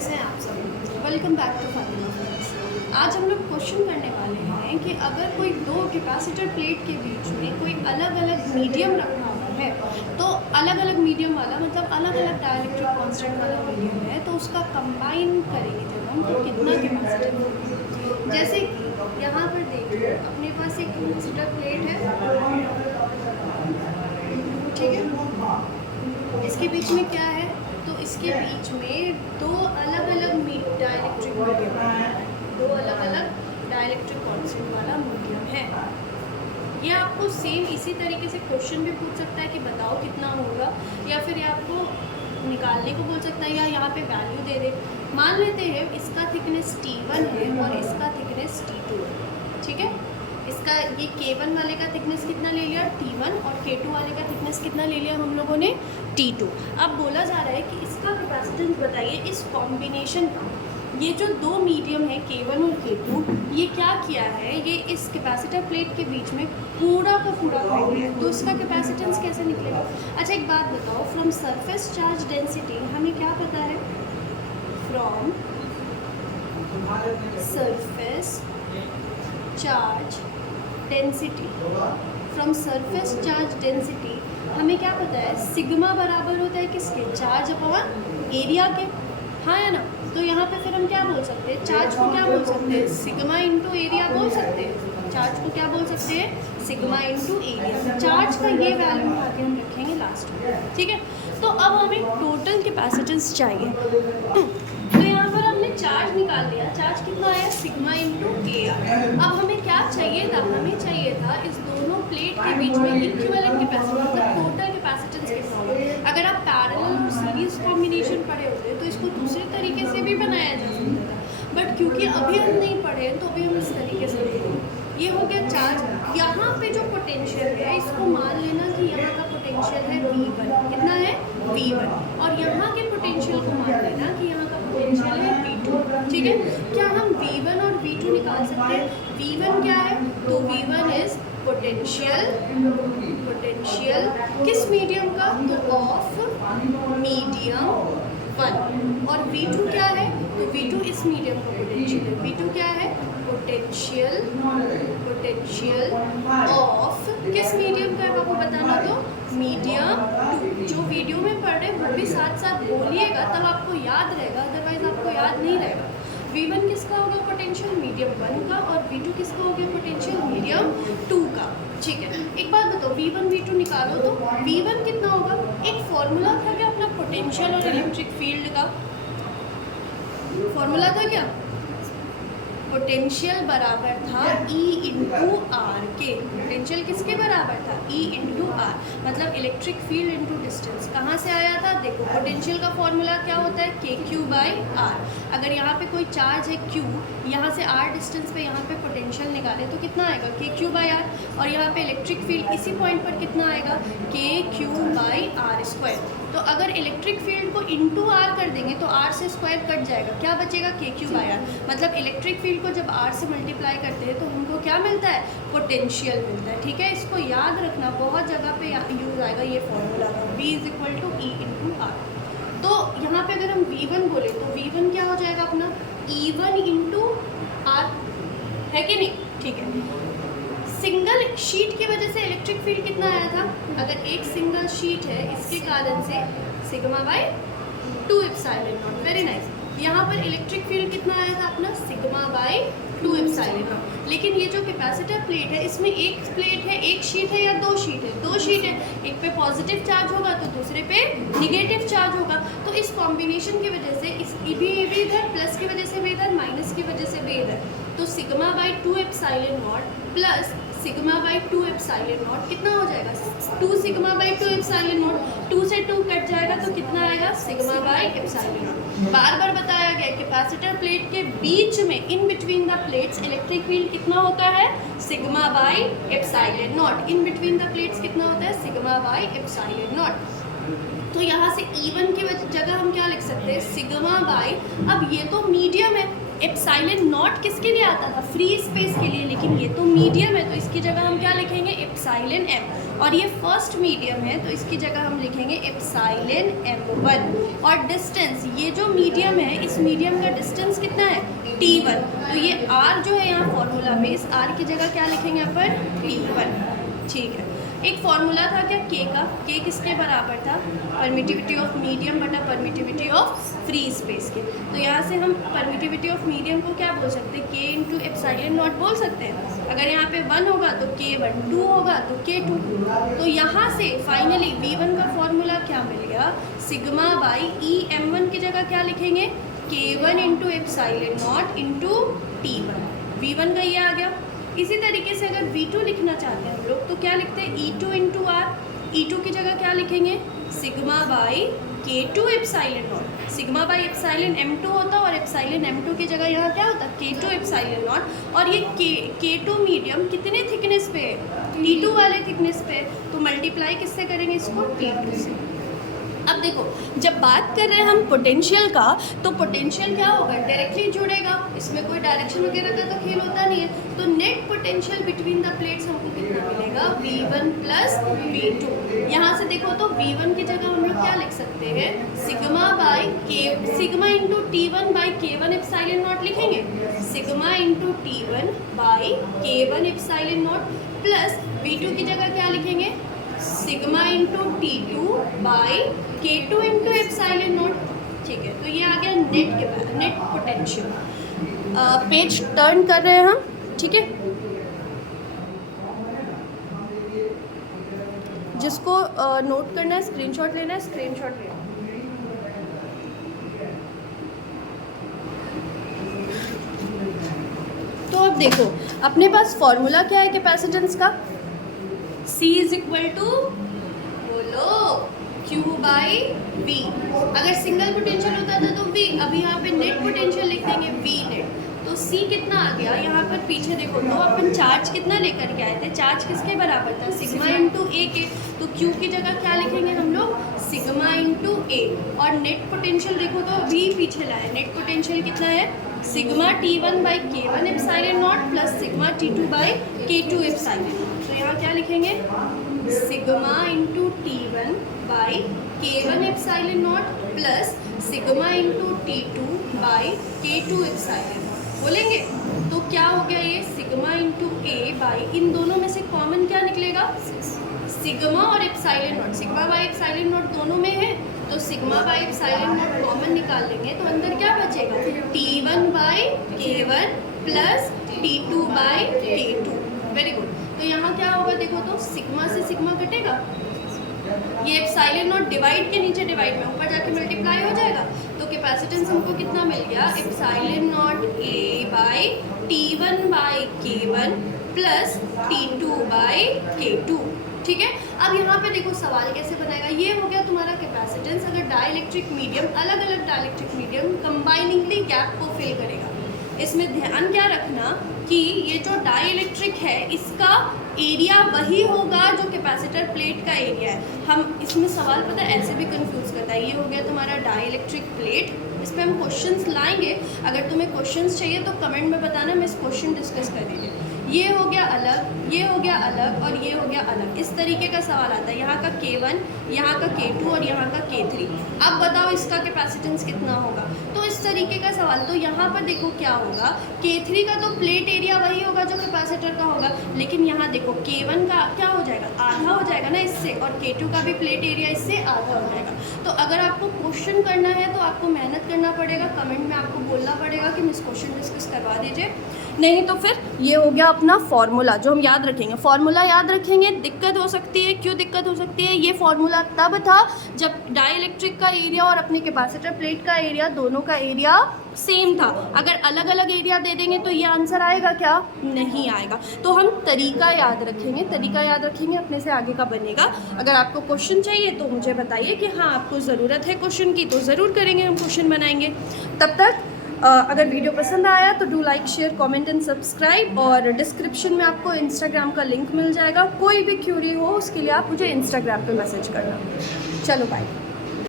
कैसे हैं आप सब। Welcome back to Fatima friends. आज हम लोग क्वेश्चन करने वाले हैं कि अगर कोई दो कैपेसिटर प्लेट के बीच में कोई अलग अलग मीडियम रखा हुआ है, तो अलग अलग मीडियम वाला मतलब अलग अलग डाइलेक्ट्रिक कांस्टेंट वाला मीडियम है, तो उसका कंबाइन करेंगे जब हम तो कितना कैपेसिटर होगा। जैसे कि यहाँ पर देखिए अपने पास एक कैपेसिटर प्लेट है, ठीक है। इसके बीच में क्या है, तो इसके बीच में दो अलग अलग डाइलेक्ट्रिक मीडियम है, दो अलग अलग डाइलेक्ट्रिक कांस्टेंट वाला मीडियम है। ये आपको सेम इसी तरीके से क्वेश्चन भी पूछ सकता है कि बताओ कितना होगा, या फिर ये आपको निकालने को बोल सकता है या यहाँ पे वैल्यू दे दे। मान लेते हैं इसका थिकनेस T1 है और इसका थिकनेस T2 है, ठीक है। इसका ये K1 वाले का थिकनेस कितना ले लिया T1 और K2 वाले का थिकनेस कितना ले लिया हम लोगों ने T2। अब बोला जा रहा है कि इसका कैपेसिटेंस बताइए इस कॉम्बिनेशन का। ये जो दो मीडियम है K1 और K2, ये क्या किया है, ये इस कैपेसिटर प्लेट के बीच में पूरा का पूरा कर दिया, तो इसका कैपेसिटेंस कैसे निकलेगा। अच्छा एक बात बताओ, फ्रॉम सरफेस चार्ज डेंसिटी हमें क्या पता है, from surface charge density, from surface charge density हमें क्या पता है, सिग्मा बराबर होता है किसके, चार्ज अपॉन एरिया के, हाँ या ना। तो यहाँ पे फिर हम क्या बोल सकते हैं, चार्ज को क्या बोल सकते हैं, सिग्मा इंटू एरिया बोल सकते हैं। चार्ज को क्या बोल सकते हैं, सिग्मा इंटू एरिया। चार्ज का ये वैल्यू उठा के हम रखेंगे लास्ट में, ठीक है। तो अब हमें टोटल कैपेसिटेंस चाहिए, तो यहाँ पर हमने चार्ज निकाल लिया, चार्ज कितना आया, सिग्मा इंटू एरिया। अब हमें क्या चाहिए था, हमें चाहिए था इस दोनों प्लेट के बीच में इक्विवेलेंट कैपेसिटेंस मतलब टोटल कैपेसिटेंस कितना होगा। अगर आप पैरेलल और सीरीज कॉम्बिनेशन पढ़े होते तो इसको दूसरे तरीके से भी बनाया जा सकता था, बट क्योंकि अभी हम नहीं पढ़े हैं तो अभी हम इस तरीके से देखेंगे। ये हो गया चार्ज। यहाँ पे जो पोटेंशियल है इसको मान लेना कि यहाँ का पोटेंशियल है V1, कितना है V1, और यहाँ के पोटेंशियल को मान लेना कि यहाँ का पोटेंशियल है V2, ठीक है। क्या हम V1 और V2 निकाल सकते हैं। V1 क्या है, तो V1 इज पोटेंशियल किस मीडियम का, तो ऑफ मीडियम 1, और V2 क्या है, तो V2 इस मीडियम का पोटेंशियल है। V2 क्या है, पोटेंशियल ऑफ किस मीडियम का है आपको बताना, तो मीडियम 2। जो वीडियो में पढ़ रहे वो भी साथ साथ बोलिएगा तब आपको याद रहेगा, अदरवाइज आपको याद नहीं रहेगा। V1 किसका हो गया पोटेंशियल, मीडियम 1 का, और V2 किसका हो गया पोटेंशियल, मीडियम 2 का, ठीक है। एक बात बताओ, V1 V2 निकालो तो V1 कितना होगा, एक फॉर्मूला था क्या अपना पोटेंशियल और इलेक्ट्रिक फील्ड का, फॉर्मूला था क्या, पोटेंशियल बराबर था E इंटू आर के। पोटेंशियल किसके बराबर था, E इंटू आर, मतलब इलेक्ट्रिक फील्ड इंटू डिस्टेंस। कहाँ से आया था, देखो पोटेंशियल का फॉर्मूला क्या होता है, KQ बाई आर। अगर यहाँ पे कोई चार्ज है Q, यहाँ से R डिस्टेंस पे यहाँ पे पोटेंशियल निकाले तो कितना आएगा, KQ बाई आर, और यहाँ पे इलेक्ट्रिक फील्ड इसी पॉइंट पर कितना आएगा, KQ बाई आर स्क्वायर। तो अगर इलेक्ट्रिक फील्ड को इंटू आर कर देंगे तो आर से स्क्वायर कट जाएगा, क्या बचेगा, KQ बाई आर। मतलब इलेक्ट्रिक फील्ड को जब आर से मल्टीप्लाई करते हैं तो हमको क्या मिलता है, पोटेंशियल मिलता है, ठीक है। इसको याद रखना, बहुत जगह पे यूज आएगा ये formula, V is equal to E into R. तो यहाँ पे अगर हम V1 बोले तो V1 क्या हो जाएगा अपना, E1 इंटू आर, है कि नहीं, ठीक है। सिंगल शीट की वजह से इलेक्ट्रिक फील्ड कितना आया था, अगर एक सिंगल शीट है इसके कारण से sigma by 2 epsilon not, very nice. यहाँ पर इलेक्ट्रिक फील्ड कितना आया था अपना, सिग्मा बाई 2 एप्सिलॉन नॉट। लेकिन ये जो कैपेसिटर प्लेट है इसमें एक प्लेट है, एक शीट है या दो शीट है, दो शीट है, एक पे पॉजिटिव चार्ज होगा तो दूसरे पे निगेटिव चार्ज होगा। तो इस कॉम्बिनेशन की वजह से इस भी इधर प्लस की वजह से भी इधर, माइनस की वजह से भी इधर, तो sigma by 2 epsilon not plus sigma by 2 epsilon not कितना हो जाएगा, 2 सिग्मा बाई 2 एप्सिलॉन नॉट, 2 से 2 कट जाएगा तो कितना आएगा, सिग्मा बाई एप्सिलॉन नॉट। बार बार बताया गया कैपेसिटर प्लेट के बीच में, in between the plates electric field कितना होता है, sigma by epsilon not. In between the plates कितना होता है, सिग्मा बाई एप्सिलॉन नॉट। तो यहाँ से E1 की जगह हम क्या लिख सकते हैं, सिग्मा बाई, अब ये तो मीडियम है, एप्सिलॉन नॉट किसके लिए आता था, फ्री स्पेस के लिए, लेकिन ये तो मीडियम है तो इसकी जगह हम क्या लिखेंगे, एप्सिलॉन m। और ये फर्स्ट मीडियम है, तो इसकी जगह हम लिखेंगे एप्सिलॉन m1। और डिस्टेंस, ये जो मीडियम है इस मीडियम का डिस्टेंस कितना है t1, तो ये r जो है यहाँ फॉर्मूला में, इस r की जगह क्या लिखेंगे अपन t1। ठीक है, एक फॉर्मूला था क्या k का, k किसके बराबर था, परमिटिविटी ऑफ मीडियम बटा परमिटिविटी ऑफ फ्री स्पेस के। तो यहाँ से हम परमिटिविटी ऑफ मीडियम को क्या बोल सकते हैं, k इंटू एप्सिलॉन नॉट बोल सकते हैं। अगर यहाँ पे 1 होगा तो k1, 2 होगा तो k2। तो यहाँ से फाइनली v1 का फॉर्मूला क्या मिल गया, सिग्मा बाई ई m1 की जगह क्या लिखेंगे, k1 into epsilon not into t1। v1 का ये आ गया। इसी तरीके से अगर v2 लिखना चाहते हैं हम लोग तो क्या लिखते हैं, e2 इंटू आर। e2 की जगह क्या लिखेंगे, sigma by k2 epsilon not. Sigma by epsilon m2 होता और एप्सिलॉन m2 की जगह यहाँ क्या होता, k2 एप्सिलॉन नॉट। और ये k2 मीडियम कितने थिकनेस पे है, t2 वाले थिकनेस पे है, तो मल्टीप्लाई किससे करेंगे इसको, t2 से। अब देखो, जब बात कर रहे हैं हम पोटेंशियल का, तो पोटेंशियल क्या होगा, डायरेक्टली जुड़ेगा, इसमें कोई डायरेक्शन वगैरह का तो खेल होता नहीं है। तो net potential between the plates हमको कितना मिलेगा, v1 प्लस v2। यहाँ से देखो तो v1 की जगह हम लोग क्या लिख सकते हैं, sigma by k, sigma into t1 by k1 epsilon not लिखेंगे, sigma into t1 by k1 epsilon not, plus v2 की जगह क्या लिखेंगे, sigma into t2 by k2 into epsilon not. ठीक है, तो ये आ गया नेट पोटेंशियल। पेज टर्न कर रहे हैं हम, ठीक है। जिसको नोट करना है, स्क्रीनशॉट लेना है, स्क्रीनशॉट लेना है। तो अब देखो, अपने पास फॉर्मूला क्या है कैपेसिटेंस का, C इज इक्वल टू, बोलो, Q बाई V। अगर सिंगल पोटेंशियल होता था तो V, अभी यहाँ पे नेट पोटेंशियल लिख देंगे V नेट। तो C कितना आ गया, यहाँ पर पीछे देखो तो अपन चार्ज कितना लेकर के आए थे, चार्ज किसके बराबर था, सिग्मा इंटू ए के। तो Q की जगह क्या लिखेंगे हम लोग, सिग्मा इंटू ए। और नेट पोटेंशियल देखो तो V पीछे लाए, नेट पोटेंशियल कितना है, sigma T1 by K1 epsilon not plus sigma T2 by K2 epsilon. तो यहाँ क्या लिखेंगे, sigma into T1 by K1 epsilon not plus sigma into T2 by K2 epsilon बोलेंगे। तो क्या हो गया, ये सिग्मा इंटू ए बाई, इन दोनों में से कॉमन क्या निकलेगा, सिग्मा और epsilon not. Sigma by epsilon not दोनों में है, तो sigma by epsilon not common निकाल लेंगे तो अंदर क्या बचेगा, T1 by K1 plus T2 by K2। Very good. तो यहाँ क्या होगा, देखो तो सिग्मा से सिग्मा कटेगा, ये एप्सिलॉन नॉट डिवाइड के नीचे डिवाइड में ऊपर जाके मल्टीप्लाई हो जाएगा। तो कैपेसिटेंस हमको कितना मिल गया, epsilon not a by T1 by K1 plus T2 by K2। ठीक है, अब यहाँ पे देखो सवाल कैसे बनाएगा, ये हो गया तुम्हारा कैपेसिटेंस। अगर डाइलेक्ट्रिक मीडियम, अलग अलग डाइलेक्ट्रिक मीडियम कंबाइनिंगली गैप को फिल करेगा। इसमें ध्यान क्या रखना कि ये जो डाइलेक्ट्रिक है इसका एरिया वही होगा जो कैपेसिटर प्लेट का एरिया है। हम इसमें सवाल पता है ऐसे भी कंफ्यूज करता है। ये हो गया तुम्हारा डाइलेक्ट्रिक प्लेट, इस पर हम क्वेश्चंस लाएंगे। अगर तुम्हें क्वेश्चंस चाहिए तो कमेंट में बताना, मैं इस क्वेश्चन डिस्कस कर दीजिए। ये हो गया अलग, ये हो गया अलग और ये हो गया अलग, इस तरीके का सवाल आता है। यहाँ का K1, यहाँ का K2 और यहाँ का K3। अब बताओ इसका कैपेसिटेंस कितना होगा, तो इस तरीके का सवाल। तो यहाँ पर देखो क्या होगा, K3 का तो प्लेट एरिया वही होगा जो कैपेसिटर का होगा, लेकिन यहाँ देखो K1 का क्या हो जाएगा, आधा हो जाएगा ना इससे, और K2 का भी प्लेट एरिया इससे आधा हो जाएगा। तो अगर आपको क्वेश्चन करना है तो आपको मेहनत करना पड़ेगा, कमेंट में आपको बोलना पड़ेगा कि मिस क्वेश्चन डिस्कस करवा दीजिए, नहीं तो फिर ये हो गया अपना फॉर्मूला जो हम याद रखेंगे। फॉर्मूला याद रखेंगे, दिक्कत हो सकती है। क्यों दिक्कत हो सकती है, ये फॉर्मूला तब था जब डाइलेक्ट्रिक का एरिया और अपने कैपेसिटर प्लेट का एरिया, दोनों का एरिया सेम था। अगर अलग अलग एरिया दे देंगे तो ये आंसर आएगा क्या, नहीं आएगा। तो हम तरीका याद रखेंगे, तरीका याद रखेंगे, अपने से आगे का बनेगा। अगर आपको क्वेश्चन चाहिए तो मुझे बताइए कि हाँ आपको ज़रूरत है क्वेश्चन की, तो ज़रूर करेंगे, हम क्वेश्चन बनाएंगे। तब तक अगर वीडियो पसंद आया तो do like, share, comment and subscribe. और डिस्क्रिप्शन में आपको इंस्टाग्राम का लिंक मिल जाएगा। कोई भी क्यूरी हो उसके लिए आप मुझे इंस्टाग्राम पे मैसेज करना। चलो बाय।